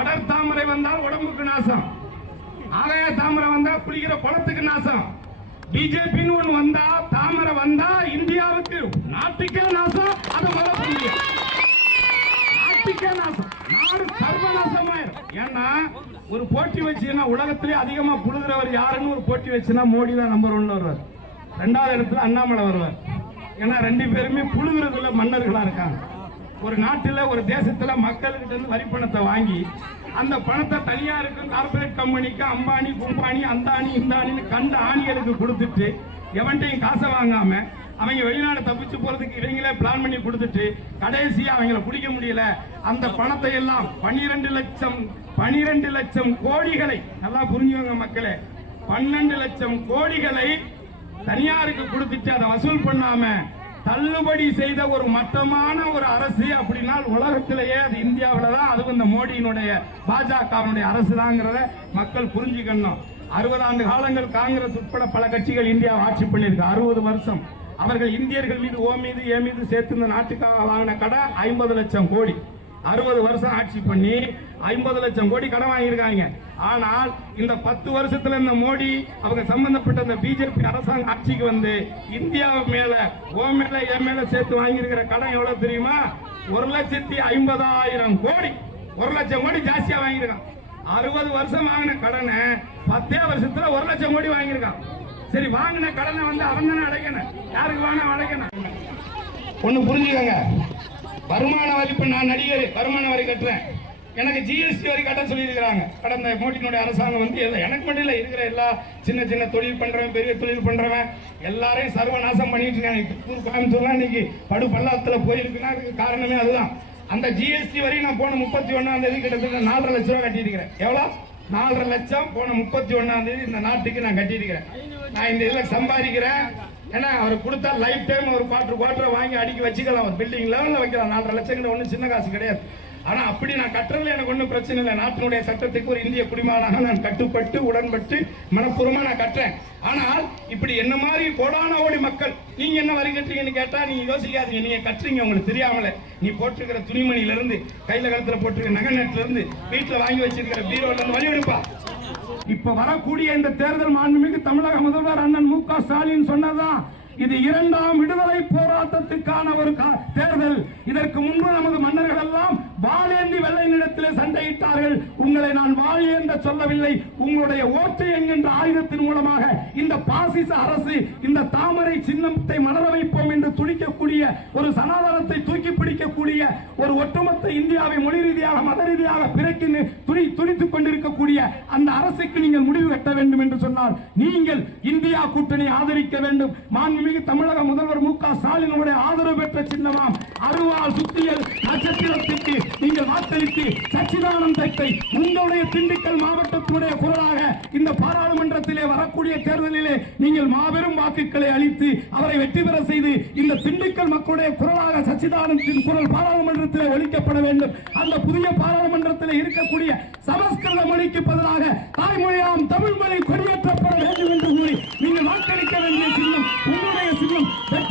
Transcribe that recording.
படர் தாமரை வந்தால் உடம்புக்கு நாசம், ஆகாய தாமரை வந்தா குளிக்கிற குளத்துக்கு நாசம். பிஜேபின்னு ஒண்ணு வந்தா, தாமரை வந்தா இந்தியாவுக்கு நாட்டுக்கே நாசம். அது நாட்டுக்கே நாசம், நாடு சர்வநாசமாயிரும். ஏன்னா ஒரு போட்டி வச்சுன்னா உலகத்திலே அதிகமா புழுகிறவர் யாருன்னு ஒரு போட்டி வச்சுன்னா மோடி தான் நம்பர் 1 வருவார். 2வது இடத்துல அண்ணாமலை வருவார். ஏன்னா 2 பேருமே புழுகிறதுல மன்னர்களா இருக்காங்க. ஒரு நாட்டில் ஒரு தேசத்துல மக்கள்கிட்ட இருந்து வரி பணத்தை வாங்கி அந்த பணத்தை தனியாருக்கு, கார்பரேட் கம்பெனிக்கு, அம்பானி கும்பானி அந்தானி இந்தானின்னு கண்ட ஆணிகளுக்கு கொடுத்துட்டு எவன்ட்டையும் காசை வாங்காம அவங்க வெளிநாடு தப்பிச்சு போறதுக்கு இவங்களே பிளான் பண்ணி கொடுத்துட்டு கடைசியா அவங்களை பிடிக்க முடியல. அந்த பணத்தை எல்லாம் 12 லட்சம் கோடிகளை, நல்லா புரிஞ்சுவங்க மக்களே, 12 லட்சம் கோடிகளை தனியாருக்கு கொடுத்துட்டு அதை வசூல் பண்ணாம தள்ளுபடி செய்த ஒரு மட்டமான ஒரு அரசு அப்படின்னா உலகத்திலேயே அது இந்தியாவில் தான். அதுவும் இந்த மோடியினுடைய பாஜகவினுடைய அரசு தாங்கிறத மக்கள் புரிஞ்சுக்கணும். 60 ஆண்டு காலங்கள் காங்கிரஸ் உட்பட பல கட்சிகள் இந்தியாவை ஆட்சி பண்ணியிருக்கு. 60 வருஷம் அவர்கள் இந்தியர்கள் மீது ஓ மீது ஏ மீது சேர்த்து இந்த நாட்டுக்காக வாங்கின கடன் 50 லட்சம் கோடி. 60 வருஷம் ஆட்சி பண்ணி 50 லட்சம் கோடி கடன் வாங்கியிருக்காங்க. ஆனால் இந்த 10 வருஷத்துல இந்த மோடி அவங்க சம்பந்தப்பட்ட இந்த பிஜேபி அரசாங்க ஆட்சிக்கு வந்து இந்தியா மேல ஓ மேல ஏ மேல சேர்த்து வாங்கியிருக்கிற கடன் எவ்வளவு தெரியுமா? 1,50,000 கோடி. 1 லட்சம் கோடி ஜாஸ்தியா வாங்கியிருக்கான். 60 வருஷம் வாங்கின கடனை 10 வருஷத்துல 1 லட்சம் கோடி வாங்கியிருக்கான். சரி, வாங்கின கடனை வந்து அவன் தானே அடைக்கணும். யாருக்கு வேணா அடைக்கணும். ஒண்ணு புரிஞ்சுக்கங்க, வருமான வரி. இப்ப நான் நடிகர், வருமான வரி கட்டுறேன், எனக்கு ஜிஎஸ்டி வரி கட்ட சொல்லி இருக்காங்க. கடந்த மோடியினுடைய அரசாங்கம் வந்து எனக்கு மட்டும் இல்ல, இருக்கிற எல்லா சின்ன சின்ன தொழில் பண்றவன், பெரிய தொழில் பண்றவன் எல்லாரையும் சர்வநாசம் பண்ணிட்டு இருக்காங்க. திருப்பூர் கோயம்புத்தூர்லாம் இன்னைக்கு படு பள்ளத்துல போயிருக்குன்னா அதுக்கு காரணமே அதுதான். அந்த ஜிஎஸ்டி வரி நான் போன 31ஆம் தேதி கிட்டத்தட்ட 4.5 லட்சம் ரூபாய் கட்டியிருக்கிறேன். எவ்வளவு? 4.5 லட்சம் போன 31ஆம் தேதி இந்த நாட்டுக்கு நான் கட்டியிருக்கிறேன். நான் இந்த இதுல சம்பாதிக்கிறேன். ஏன்னா அவர் கொடுத்தா லைஃப் டைம் ஒரு குவார்டர் வாங்கி அடிக்க வச்சுக்கலாம், பில்டிங் லெவலில் வைக்கலாம். 4.5 லட்சம் ஒன்றும் சின்ன காசு கிடையாது. ஆனா அப்படி நான் கட்டுறதுல எனக்கு ஒன்றும் பிரச்சனை இல்லை. நாட்டினுடைய சட்டத்துக்கு ஒரு இந்திய குடிமகனாக நான் கட்டுப்பட்டு உடன்பட்டு மனப்பூர்வமா நான் கட்டுறேன். ஆனால் இப்படி என்ன மாதிரி கோடான கோடி மக்கள் நீங்க என்ன வரி கட்டுறீங்கன்னு கேட்டா நீங்க யோசிக்காதீங்க. நீங்க கட்டுறீங்க உங்களுக்கு தெரியாமல. நீ போட்டிருக்கிற துணிமணில இருந்து, கையில கழுத்துல போட்டிருக்கிற நகை நெட்ல இருந்து, வீட்டுல வாங்கி வச்சிருக்கிற பீரோல இருந்து வழி எடுப்பா. இப்ப வரக்கூடிய இந்த தேர்தல் மாண்புமிகு தமிழக முதல்வர் அண்ணன் மு.க. ஸ்டாலின் சொன்னதான், இது 2ஆம் விடுதலை போராட்டத்துக்கான ஒரு தேர்தல். இதற்கு முன்பு நமது மன்னர்கள் எல்லாம் வாளேந்தி வெள்ளை நிலத்திலே சண்டையிட்டார்கள். உங்களை நான் வாள் ஏந்த சொல்லவில்லை, உங்களுடைய ஓட்டு என்கின்ற ஆயுதத்தின் மூலமாக இந்த பாசிச அரசு இந்த தாமரை சின்னத்தை மலர வைப்போம் என்று துடிக்கக்கூடிய ஒரு சனாதனத்தை தூக்கி பிடிக்கக்கூடிய ஒரு ஒட்டுமொத்த இந்தியாவை மொழி ரீதியாக மத ரீதியாக பிறக்கி துடித்துக் கொண்டிருக்கக்கூடிய அந்த அரசுக்கு நீங்கள் முடிவு கட்ட வேண்டும் என்று சொன்னால் நீங்கள் இந்தியா கூட்டணி ஆதரிக்க வேண்டும். மாண்புமிகு தமிழக முதல்வர் மு.க. ஸ்டாலினுடைய ஆதரவு பெற்ற சின்னமாம் அருவாள் சுத்தியல் நட்சத்திரத்திற்கு நீங்கள் வாக்களித்து சச்சிதானந்தத்தை உங்களுடைய திண்டுக்கல் மாவட்டத்தினுடைய குரலாக இந்த பாராளுமன்றத்திலே வரக்கூடிய தேர்தலிலே நீங்கள் மாபெரும் வாக்குகளை அளித்து அவரை வெற்றி பெற செய்து இந்த திண்டுக்கல் மக்களுடைய குரலாக சச்சிதானந்தின் குரல் பாராளுமன்றத்திலே ஒலிக்கப்பட வேண்டும். அந்த புதிய பாராளுமன்றத்தில் இருக்கக்கூடிய சமஸ்கிருத மொழிக்கு பதிலாக தாய்மொழியாம் தமிழ் மொழி கொடியேற்றப்பட வேண்டும் என்று கூறி நீங்கள் வாக்களிக்க வேண்டிய சின்னம் உங்களுடைய சின்னம்.